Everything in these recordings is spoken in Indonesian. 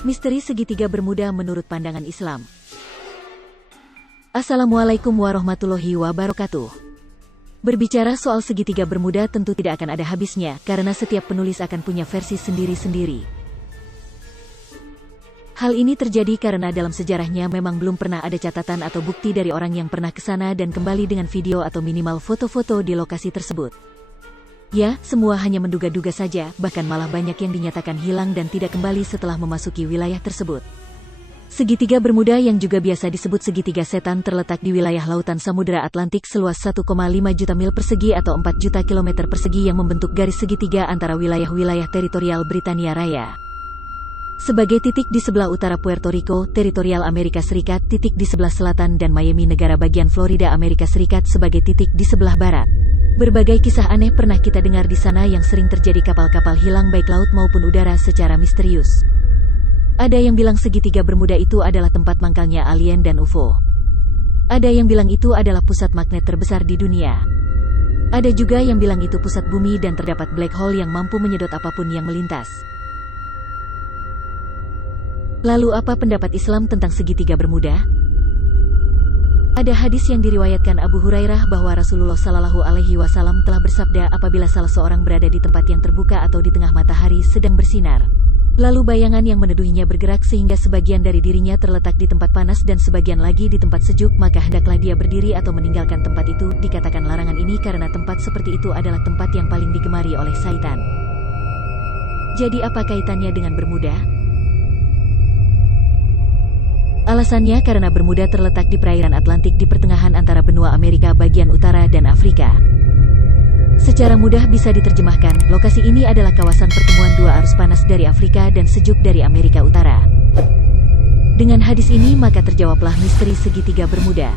Misteri segitiga Bermuda menurut pandangan Islam. Assalamualaikum warahmatullahi wabarakatuh. Berbicara soal segitiga Bermuda tentu tidak akan ada habisnya, karena setiap penulis akan punya versi sendiri-sendiri. Hal ini terjadi karena dalam sejarahnya memang belum pernah ada catatan atau bukti dari orang yang pernah ke sana dan kembali dengan video atau minimal foto-foto di lokasi tersebut. Ya, semua hanya menduga-duga saja, bahkan malah banyak yang dinyatakan hilang dan tidak kembali setelah memasuki wilayah tersebut. Segitiga Bermuda yang juga biasa disebut segitiga setan terletak di wilayah lautan Samudera Atlantik seluas 1,5 juta mil persegi atau 4 juta kilometer persegi yang membentuk garis segitiga antara wilayah-wilayah teritorial Britania Raya. Sebagai titik di sebelah utara Puerto Rico, teritorial Amerika Serikat, titik di sebelah selatan dan Miami negara bagian Florida Amerika Serikat sebagai titik di sebelah barat. Berbagai kisah aneh pernah kita dengar di sana yang sering terjadi kapal-kapal hilang baik laut maupun udara secara misterius. Ada yang bilang segitiga Bermuda itu adalah tempat mangkalnya alien dan UFO. Ada yang bilang itu adalah pusat magnet terbesar di dunia. Ada juga yang bilang itu pusat bumi dan terdapat black hole yang mampu menyedot apapun yang melintas. Lalu apa pendapat Islam tentang segitiga Bermuda? Ada hadis yang diriwayatkan Abu Hurairah bahwa Rasulullah Shallallahu Alaihi Wasallam telah bersabda, apabila salah seorang berada di tempat yang terbuka atau di tengah matahari sedang bersinar, lalu bayangan yang meneduhinya bergerak sehingga sebagian dari dirinya terletak di tempat panas dan sebagian lagi di tempat sejuk, maka hendaklah dia berdiri atau meninggalkan tempat itu. Dikatakan larangan ini karena tempat seperti itu adalah tempat yang paling digemari oleh syaitan. Jadi apa kaitannya dengan Bermuda? Alasannya karena Bermuda terletak di perairan Atlantik di pertengahan antara benua Amerika bagian utara dan Afrika. Secara mudah bisa diterjemahkan, lokasi ini adalah kawasan pertemuan dua arus panas dari Afrika dan sejuk dari Amerika Utara. Dengan hadis ini maka terjawablah misteri segitiga Bermuda.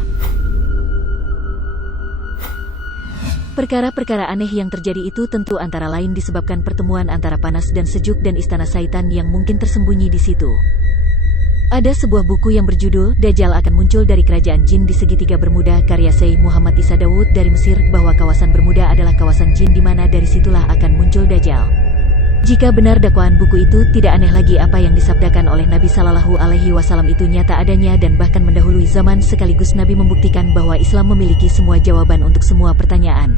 Perkara-perkara aneh yang terjadi itu tentu antara lain disebabkan pertemuan antara panas dan sejuk dan istana syaitan yang mungkin tersembunyi di situ. Ada sebuah buku yang berjudul Dajjal akan muncul dari kerajaan jin di segitiga Bermuda karya Syekh Muhammad Isa Dawud dari Mesir, bahwa kawasan Bermuda adalah kawasan jin di mana dari situlah akan muncul Dajjal. Jika benar dakwaan buku itu, tidak aneh lagi apa yang disabdakan oleh Nabi Shallallahu Alaihi Wasallam itu nyata adanya dan bahkan mendahului zaman, sekaligus Nabi membuktikan bahwa Islam memiliki semua jawaban untuk semua pertanyaan.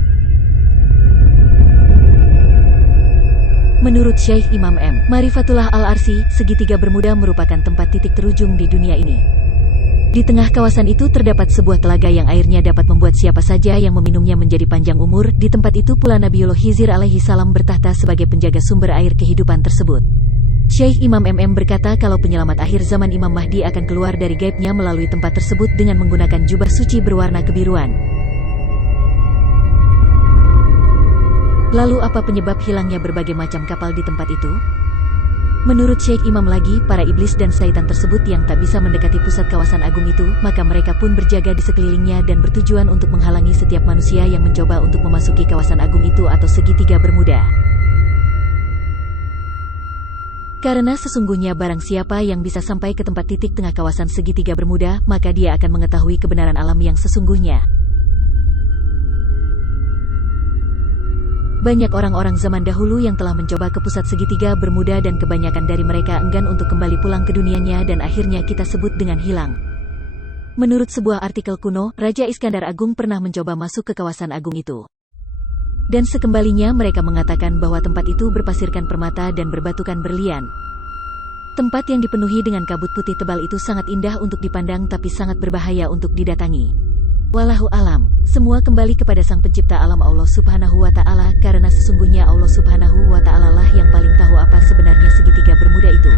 Menurut Syekh Imam M. Marifatullah Al-Arsi, segitiga Bermuda merupakan tempat titik terujung di dunia ini. Di tengah kawasan itu terdapat sebuah telaga yang airnya dapat membuat siapa saja yang meminumnya menjadi panjang umur. Di tempat itu pula Nabiullah Khizir alaihi salam bertahta sebagai penjaga sumber air kehidupan tersebut. Syekh Imam MM berkata kalau penyelamat akhir zaman Imam Mahdi akan keluar dari gaibnya melalui tempat tersebut dengan menggunakan jubah suci berwarna kebiruan. Lalu apa penyebab hilangnya berbagai macam kapal di tempat itu? Menurut Syekh Imam lagi, para iblis dan syaitan tersebut yang tak bisa mendekati pusat kawasan agung itu, maka mereka pun berjaga di sekelilingnya dan bertujuan untuk menghalangi setiap manusia yang mencoba untuk memasuki kawasan agung itu atau segitiga Bermuda. Karena sesungguhnya barang siapa yang bisa sampai ke tempat titik tengah kawasan segitiga Bermuda, maka dia akan mengetahui kebenaran alam yang sesungguhnya. Banyak orang-orang zaman dahulu yang telah mencoba ke pusat segitiga Bermuda dan kebanyakan dari mereka enggan untuk kembali pulang ke dunianya dan akhirnya kita sebut dengan hilang. Menurut sebuah artikel kuno, Raja Iskandar Agung pernah mencoba masuk ke kawasan agung itu. Dan sekembalinya mereka mengatakan bahwa tempat itu berpasirkan permata dan berbatukan berlian. Tempat yang dipenuhi dengan kabut putih tebal itu sangat indah untuk dipandang tapi sangat berbahaya untuk didatangi. Wallahu alam, semua kembali kepada Sang Pencipta alam Allah Subhanahu wa Ta'ala, karena sesungguhnya Allah Subhanahu wa Ta'ala lah yang paling tahu apa sebenarnya segitiga Bermuda itu.